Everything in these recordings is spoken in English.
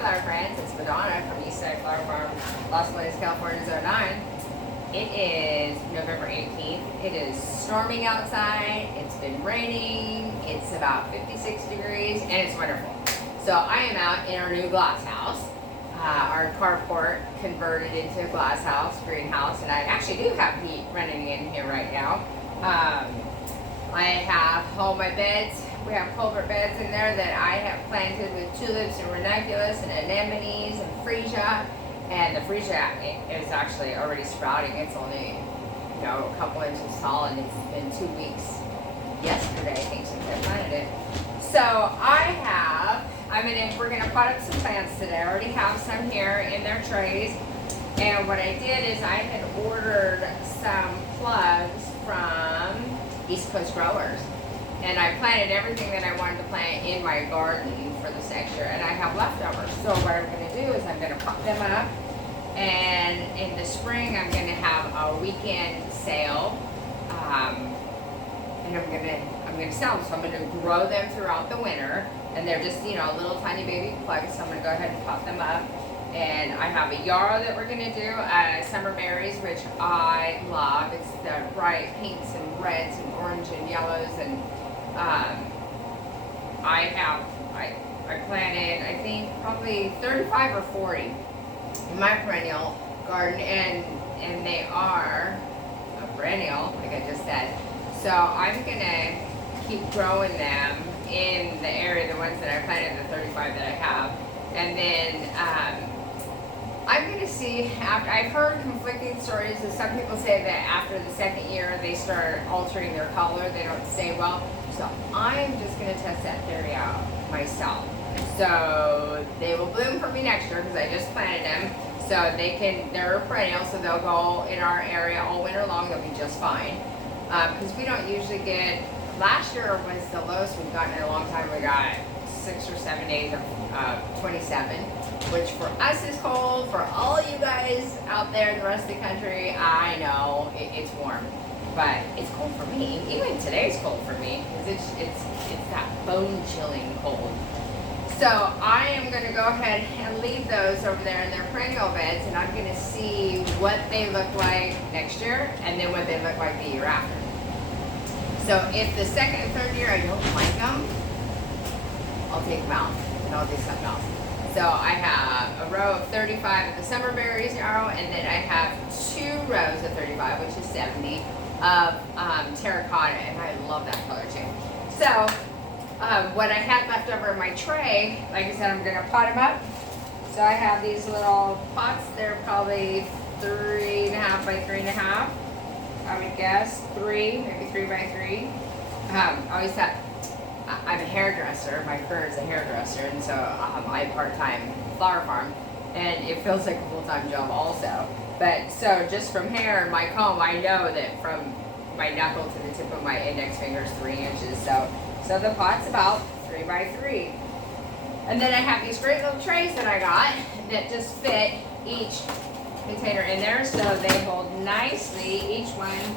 flower friends, it's Madonna from Eastside Flower Farm, Los Angeles, California, Zone 9. It is November 18th. It is storming outside. It's been raining. It's about 56 degrees and it's wonderful. So I am out in our new glass house. Our carport converted into a glass house, greenhouse, and I actually do have heat running in here right now. I have all my beds. We have culvert beds in there that I have planted with tulips and ranunculus and anemones and freesia. And the freesia is actually already sprouting. It's only, a couple inches tall, and it's been 2 weeks yesterday, I think, since I planted it. So we're gonna pot up some plants today. I already have some here in their trays. And what I did is I had ordered some plugs from East Coast Growers. And I planted everything that I wanted to plant in my garden for this next year, and I have leftovers. So what I'm gonna do is I'm gonna pot them up, and in the spring I'm gonna have a weekend sale, and I'm gonna sell them. So I'm gonna grow them throughout the winter, and they're just little tiny baby plugs. So I'm gonna go ahead and pot them up. And I have a yarrow that we're gonna do, summer berries, which I love. It's the bright pinks and reds and orange and yellows, and I planted, I think, probably 35 or 40 in my perennial garden, and they are a perennial, like I just said. So I'm gonna keep growing them in the area, the ones that I planted, the 35 that I have, and then I'm going to see, I've heard conflicting stories, and some people say that after the second year they start altering their color, they don't stay well. So I'm just going to test that theory out myself. So they will bloom for me next year because I just planted them. So they're a perennial, so they'll go in our area all winter long. They'll be just fine. Because we don't usually get, last year was the lowest we've gotten in a long time. We got 6 or 7 days of 27. Which for us is cold. For all you guys out there in the rest of the country, I know it's warm, but it's cold for me. Even today's cold for me because it's that bone-chilling cold. So I am going to go ahead and leave those over there in their perennial beds, and I'm going to see what they look like next year, and then what they look like the year after. So if the second and third year I don't like them, I'll take them out and I'll do something else. So I have a row of 35 of the summer berries yarrow, and then I have 2 rows of 35, which is 70, of terracotta, and I love that color too. So what I had left over in my tray, like I said, I'm going to pot them up. So I have these little pots. They're probably 3.5 by 3.5, I would guess. Maybe 3 by 3. I always thought, I'm a hairdresser. My career is a hairdresser, and so I part-time flower farm, and it feels like a full-time job also. But so just from hair and my comb, I know that from my knuckle to the tip of my index finger is 3 inches. So the pot's about 3 by 3. And then I have these great little trays that I got that just fit each container in there, so they hold nicely. Each one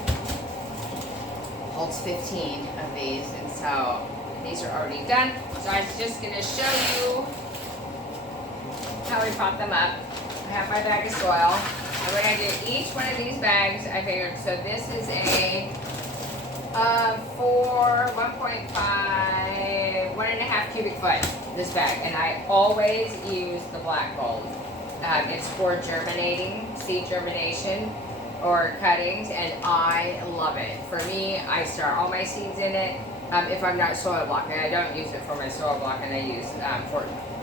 holds 15 of these, and so these are already done. So I'm just going to show you how we pot them up. I have my bag of soil. And when I did each one of these bags, I figured, so this is a 1.5, 1.5 cubic foot, this bag. And I always use the black gold. It's for germinating, seed germination, or cuttings, and I love it. For me, I start all my seeds in it. If I'm not soil blocking, I don't use it for my soil blocking. I use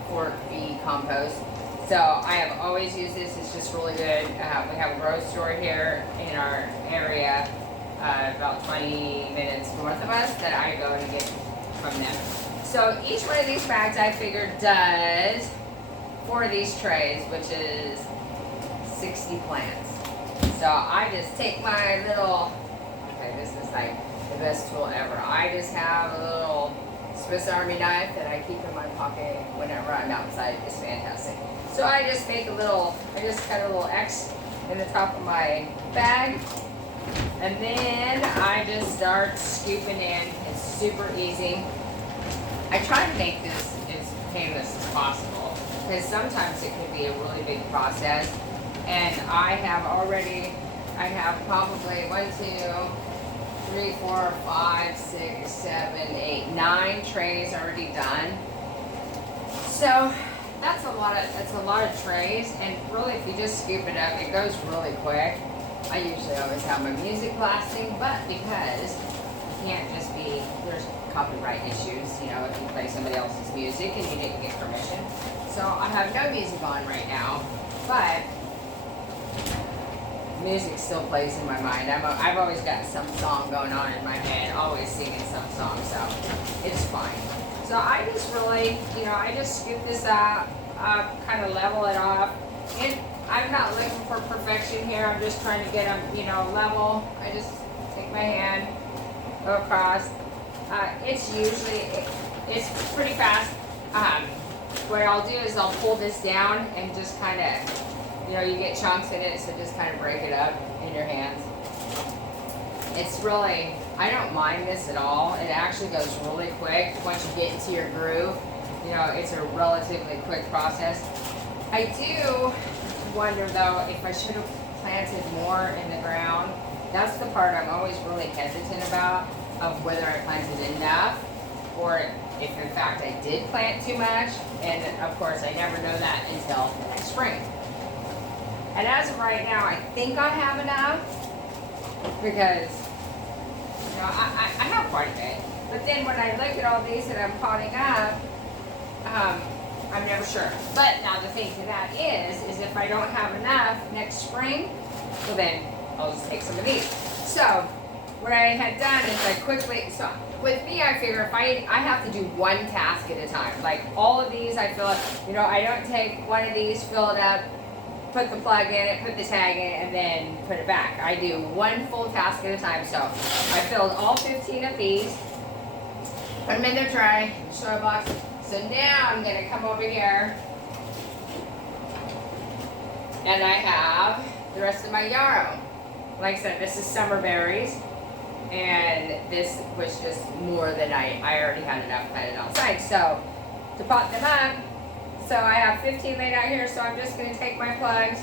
Fort V compost. So I have always used this. It's just really good. We have a grocery store here in our area, about 20 minutes north of us, that I go and get from them. So each one of these bags, I figured, does 4 of these trays, which is 60 plants. So I just take my little, okay, this is like the best tool ever. I just have a little Swiss Army knife that I keep in my pocket whenever I'm outside. It's fantastic. So I just cut a little X in the top of my bag, and then I just start scooping in. It's super easy. I try to make this as painless as possible. because sometimes it can be a really big process. And I have probably 1, 2, 3, 4, 5, 6, 7, 8, 9 trays already done. So that's a lot of trays, and really if you just scoop it up, it goes really quick. I usually always have my music blasting, but because you can't just be, there's copyright issues, you know, if you play somebody else's music and you didn't get permission. So I have no music on right now, but music still plays in my mind. I've always got some song going on in my head, always singing some song, so it's fine. So I just really, you know, I just scoop this up, kind of level it off. And I'm not looking for perfection here. I'm just trying to get them, you know, level. I just take my hand, go across. It's pretty fast. What I'll do is I'll pull this down and just kind of, you know, you get chunks in it, so just kind of break it up in your hands. It's really, I don't mind this at all. It actually goes really quick once you get into your groove. You know, it's a relatively quick process. I do wonder though if I should have planted more in the ground. That's the part I'm always really hesitant about, of whether I planted enough or if in fact I did plant too much. And of course I never know that until the next spring. And as of right now, I think I have enough because, you know, I have quite a bit. But then when I look at all these that I'm potting up, I'm never sure. But now the thing to that is if I don't have enough next spring, well then I'll just take some of these. So what I had done is I quickly, so with me I figure if I have to do one task at a time. Like all of these I fill up, you know, I don't take one of these, fill it up, put the plug in it, put the tag in it, and then put it back. I do one full task at a time. So I filled all 15 of these, put them in their tray, soil box. So now I'm gonna come over here and I have the rest of my yarrow. Like I said, this is summer berries, and this was just more than I already had enough planted outside. So to pot them up, so I have 15 laid out here, so I'm just going to take my plugs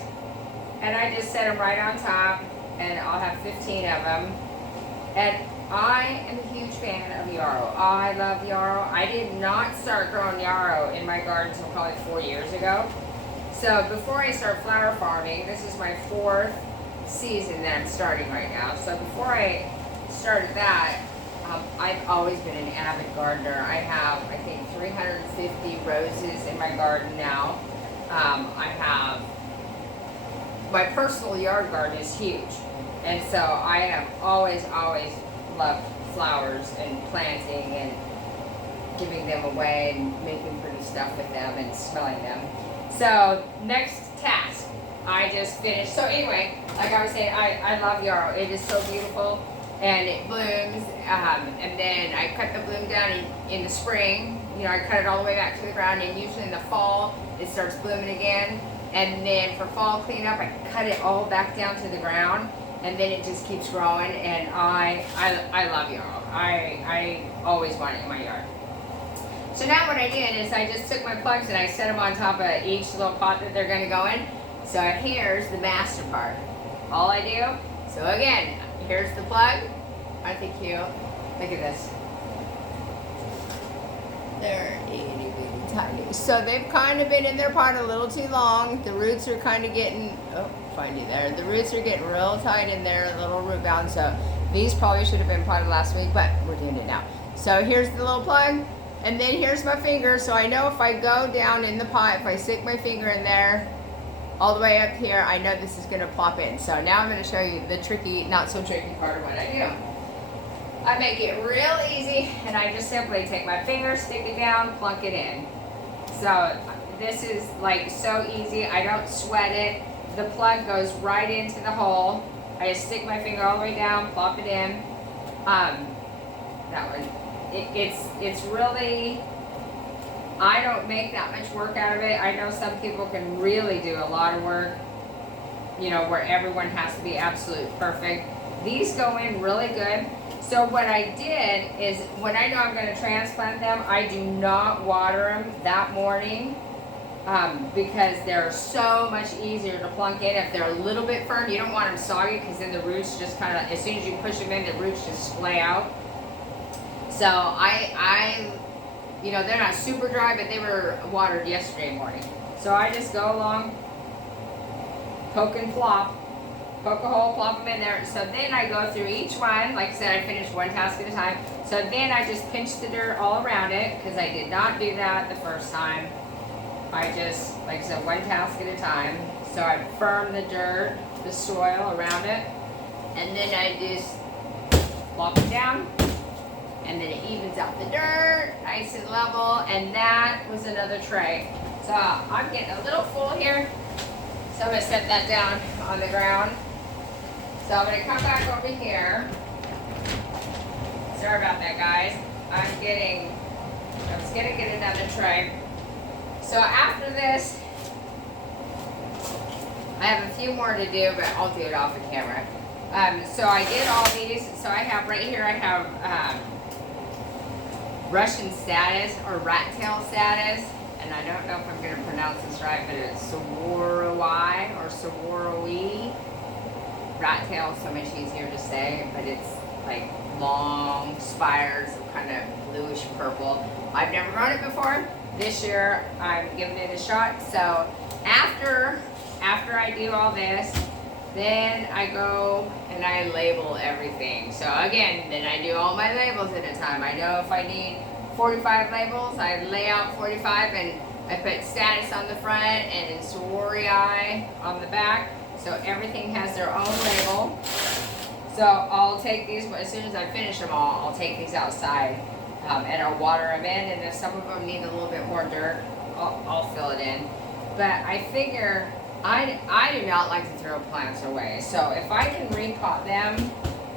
and I just set them right on top, and I'll have 15 of them. And I am a huge fan of yarrow. I love yarrow. I did not start growing yarrow in my garden until probably 4 years ago. So before I start flower farming, this is my 4th season that I'm starting right now. So before I started that, I've always been an avid gardener. I have, I think, 350 roses in my garden now. I have, my personal yard garden is huge. And so I have always loved flowers and planting and giving them away and making pretty stuff with them and smelling them. So next task, I just finished. So anyway, like I was saying, I love yarrow. It is so beautiful. And it blooms, and then I cut the bloom down in the spring. You know, I cut it all the way back to the ground, and usually in the fall it starts blooming again. And then for fall cleanup, I cut it all back down to the ground, and then it just keeps growing. And I love yarrow. I always want it in my yard. So now what I did is I just took my plugs and I set them on top of each little pot that they're going to go in. So here's the master part. All I do, so again, here's the plug. Aren't they cute? Look at this. They're itty bitty tiny. So they've kind of been in their pot a little too long. The roots are kind of getting, oh, find you there. The roots are getting real tight in there, little root bound. So these probably should have been potted last week, but we're doing it now. So here's the little plug. And then here's my finger. So I know if I go down in the pot, if I stick my finger in there, all the way up here, I know this is going to plop in. So now I'm going to show you the tricky, not so tricky part of what I do. I make it real easy, and I just simply take my finger, stick it down, plunk it in. So this is like so easy. I don't sweat it. The plug goes right into the hole. I just stick my finger all the way down, plop it in. That one, it's really, I don't make that much work out of it. I know some people can really do a lot of work, you know, where everyone has to be absolute perfect. These go in really good. So what I did is, when I know I'm going to transplant them, I do not water them that morning. because they're so much easier to plunk in. If they're a little bit firm, you don't want them soggy because then the roots just kind of, as soon as you push them in, the roots just splay out. So you know, they're not super dry, but they were watered yesterday morning. So I just go along, poke and flop, poke a hole, plop them in there. So then I go through each one. Like I said, I finish one task at a time. So then I just pinch the dirt all around it because I did not do that the first time. I just, like I said, one task at a time. So I firm the dirt, the soil around it, and then I just plop it down, and then it evens out the dirt, nice and level, and that was another tray. So I'm getting a little full here, so I'm gonna set that down on the ground. So I'm gonna come back over here. Sorry about that, guys. I was gonna get another tray. So after this, I have a few more to do, but I'll do it off the camera. So I did all these. So I have right here, I have Russian statice or rat tail statice. And I don't know if I'm going to pronounce this right, but it's Sawaroi or Sawaroi. Rat tail is so much easier to say, but it's like long spires of kind of bluish purple. I've never grown it before. This year I'm giving it a shot. So after I do all this, then I go and I label everything. So again, then I do all my labels at a time. I know if I need 45 labels, I lay out 45 and I put status on the front and Sawaroi on the back. So everything has their own label. So I'll take these, as soon as I finish them all, I'll take these outside and I'll water them in. And if some of them need a little bit more dirt, I'll fill it in. But I figure I do not like to throw plants away. So if I can repot them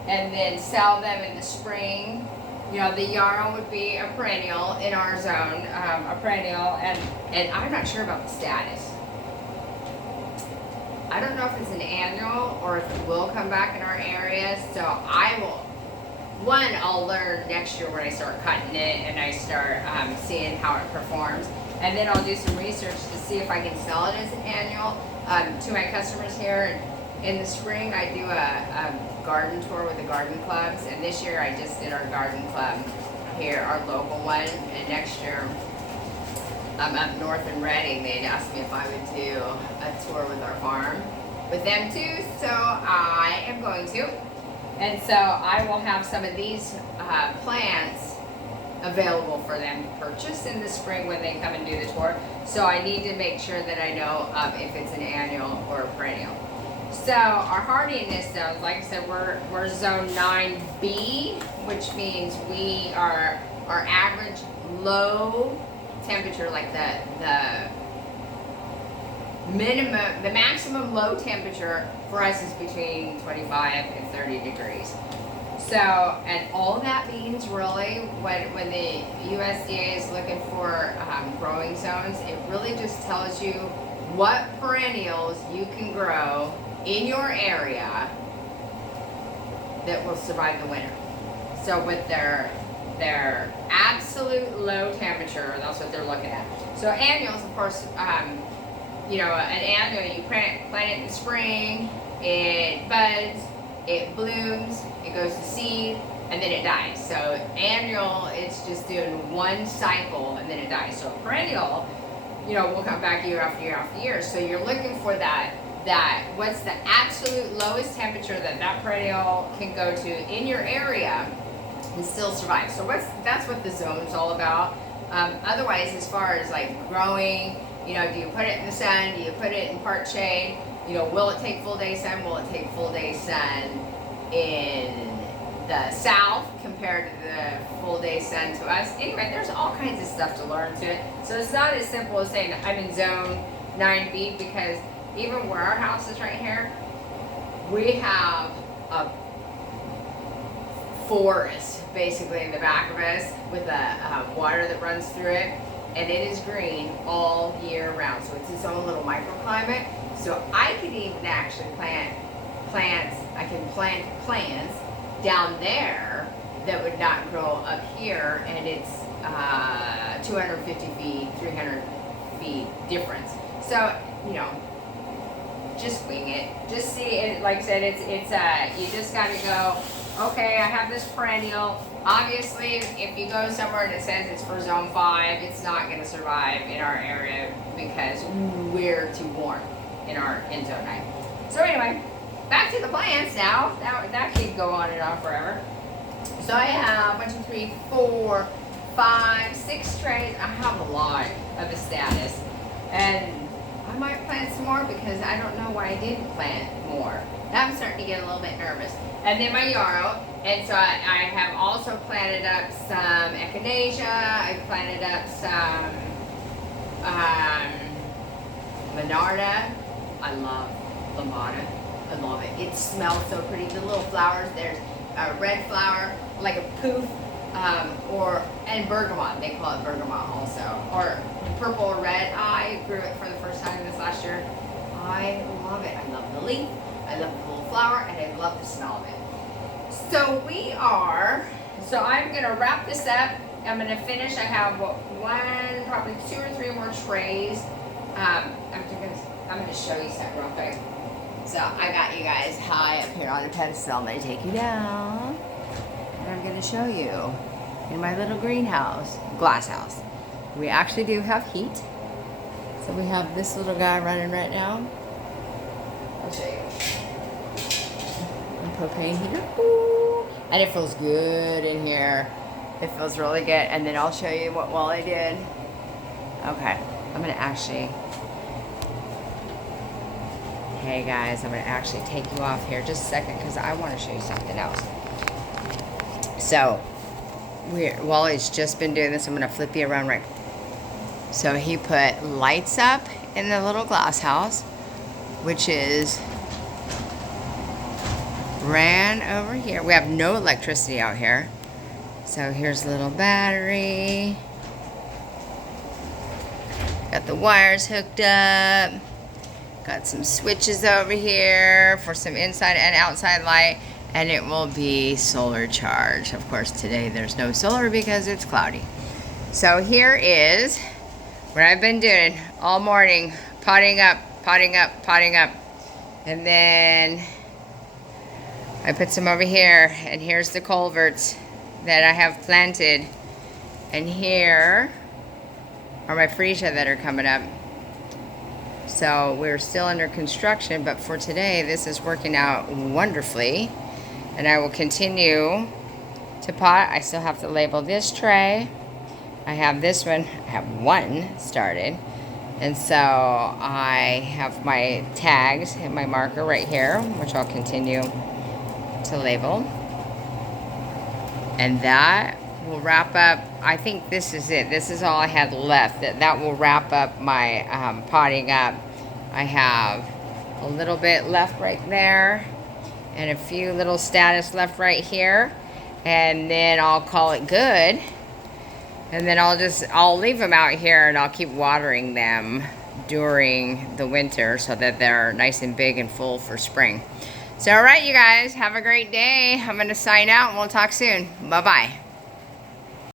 and then sell them in the spring, you know, the yarrow would be a perennial in our zone, a perennial, and I'm not sure about the status. I don't know if it's an annual or if it will come back in our area, so I'll learn next year when I start cutting it and I start seeing how it performs. And then I'll do some research to see if I can sell it as an annual to my customers here. In the spring, I do a garden tour with the garden clubs, and this year I just did our garden club here, our local one, and next year I'm up north in Reading. They'd asked me if I would do a tour with our farm with them too, so I am going to. And so I will have some of these plants available for them to purchase in the spring when they come and do the tour. So I need to make sure that I know if it's an annual or a perennial. So our hardiness zones, like I said, we're zone 9B, which means we are our average low temperature, like the maximum low temperature for us is between 25 and 30 degrees. So, and all that means really, when the USDA is looking for growing zones, it really just tells you what perennials you can grow in your area that will survive the winter. So with their absolute low temperature, that's what they're looking at. So annuals, of course, you know, an annual, you plant it in the spring, it buds, it blooms, it goes to seed, and then it dies. So annual, it's just doing one cycle and then it dies. So perennial, you know, will come back year after year after year. So you're looking for that what's the absolute lowest temperature that perennial can go to in your area and still survive. So that's what the zone is all about. Otherwise, as far as like growing, you know, do you put it in the sun? Do you put it in part shade? You know, will it take full day sun? Will it take full day sun in the south compared to the full day sun to us? Anyway, there's all kinds of stuff to learn to it. So it's not as simple as saying I'm in zone 9B, because even where our house is right here, we have a forest basically in the back of us with a water that runs through it, and it is green all year round. So it's its own little microclimate. So I could even actually plant plants down there that would not grow up here, and it's 250 feet, 300 feet difference. So, you know, just wing it. Just see it. Like I said, it's you just got to go. Okay, I have this perennial. Obviously, if you go somewhere and it says it's for zone 5, it's not going to survive in our area because we're too warm in zone 9. So anyway, back to the plants now. That could go on and on forever. So I have 1, 2, 3, 4, 5, 6 trays. I have a lot of Astatus, and I might plant some more because I don't know why I didn't plant more. Now I'm starting to get a little bit nervous. And then my yarrow, and so I have also planted up some echinacea. I planted up some Monarda. I love Lamada. I love it. It smells so pretty. The little flowers. There's a red flower, like a poof, and bergamot. They call it bergamot also, or purple or red. I grew it for the first time this last year. I love it. I love the leaf. I love the little flower, and I love the smell of it. So I'm gonna wrap this up. I'm gonna finish. I have one, probably 2 or 3 more trays. I'm gonna show you something real quick. So I got you guys high up here on a pedestal. I'm gonna take you down, and I'm gonna show you in my little greenhouse, glass house. We actually do have heat. So we have this little guy running right now. I'll show you. Propane heater. Ooh. And it feels good in here. It feels really good. And then I'll show you what Wally did. Okay, I'm gonna actually, hey guys, I'm gonna actually take you off here just a second because I want to show you something else. So Wally's just been doing this. I'm gonna flip you around right. So he put lights up in the little glass house, which is ran over here. We have no electricity out here. So here's a little battery. Got the wires hooked up. Got some switches over here for some inside and outside light. And it will be solar charged. Of course, today there's no solar because it's cloudy. So here is what I've been doing all morning. Potting up, potting up, potting up. And then I put some over here, and here's the culverts that I have planted. And here are my freesia that are coming up. So we're still under construction, but for today, this is working out wonderfully. And I will continue to pot. I still have to label this tray. I have this one, I have one started. And so I have my tags and my marker right here, which I'll continue to label. And that will wrap up. I think this is it. This is all I had left. That will wrap up my potting up. I have a little bit left right there and a few little status left right here, and then I'll call it good. And then I'll leave them out here, and I'll keep watering them during the winter so that they're nice and big and full for spring. So, all right, you guys, have a great day. I'm going to sign out, and we'll talk soon. Bye-bye.